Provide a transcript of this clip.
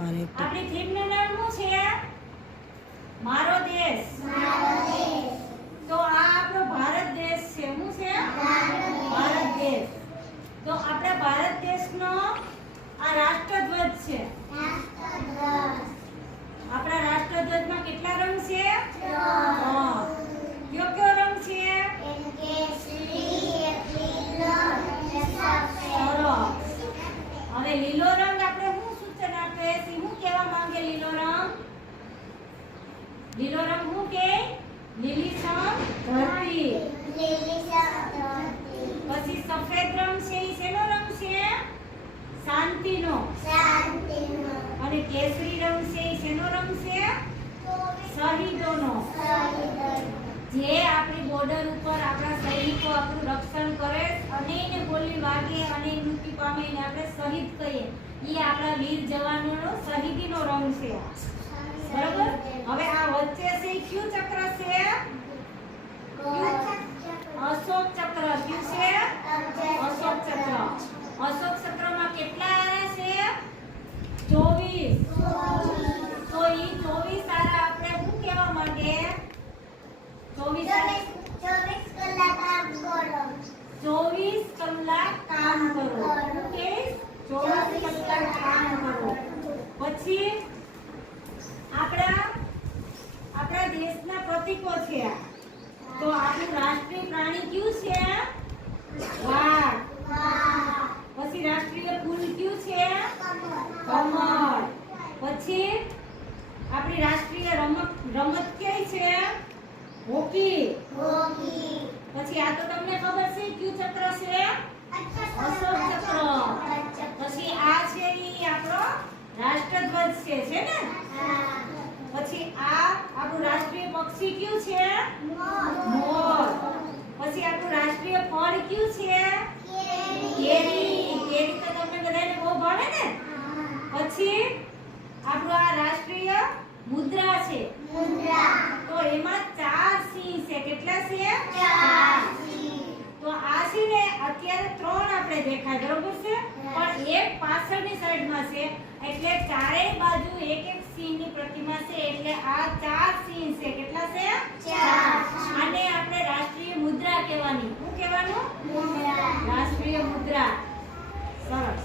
આપણી ફિલ્મનું નામ શું છે? મારો દેશ. તો આ આપણો ભારત દેશ છે. શું છે? ભારત દેશ. તો આપણા ભારત દેશનો આ રાષ્ટ્રધ્વજ છે. આપણા રાષ્ટ્રધ્વજમાં કેટલા રંગ છે? કયો કયો રંગ છે? હવે લીલો રંગ આપણે શું સૂચન આપે છે? શું કહેવા માંગે લીલો રંગ? લીલો રંગ શું કે? લીલીછમ ધરતી. પછી સફેદ રંગ છે એ શેનો રંગ છે? શાંતિનો. અને કેસરી રંગ છે એ શેનો રંગ છે? શહીદોનો. જે આપણી બોર્ડર ઉપર આપણા સૈનિકો આપણું રક્ષણ કરે અને એને ગોળી વાગે અને મૃત્યુ પામે એને આપણે શહીદ કહીએ, એ આપણા વીર જવાનોનો શહીદીનો રંગ છે. બરાબર? હવે આ વચ્ચે છે કયું ચક્ર છે? અશોક ચક્ર. કયું છે? અશોક ચક્ર. અશોક ચક્રમાં કેટલા આરા છે? 24. તો ઈ 24 આરા આપણે શું કહેવા માંગે? 24 કલાક કામ કરો. 24 કલાક કામ કરો. ઓકે? 24 કલાક કામ કરો. પછી આપણા દેશના પ્રતીકો છે. તો આપણું રાષ્ટ્રીય પ્રાણી કયું છે? વાઘ. પછી રાષ્ટ્રીય ફૂલ કયું છે? કમળ. પછી આપણી રાષ્ટ્રીય રમત કઈ છે? હોકી. પછી આ તો તમને ખબર છે કયું ચક્ર છે? અશોક ચક્ર. પછી આ છે ઈ આપણો રાષ્ટ્રધ્વજ છે ને? પછી આ આપણું રાષ્ટ્રીય પક્ષી કયું છે? મોર. પછી આપણું રાષ્ટ્રીય ફળ કયું છે? કેરી. કેરી તો તમને બધાને બહુ ભાવે ને? પછી આપણું આ રાષ્ટ્રીય મુદ્રા છે. તો એમાં 4 સિંહ છે. કેટલા છે? 4. તો આ છે ને અત્યારે 3 આપણે દેખાય, બરોબર છે? પણ એક પાછળની સાઈડમાં છે, એટલે ચારેય બાજુ એક એક સિંહની પ્રતિમા છે, એટલે આ 4 સિંહ છે. કેટલા છે? 4. આને આપણે રાષ્ટ્રીય મુદ્રા કહેવાની. શું કહેવાનું? રાષ્ટ્રીય મુદ્રા. સરસ.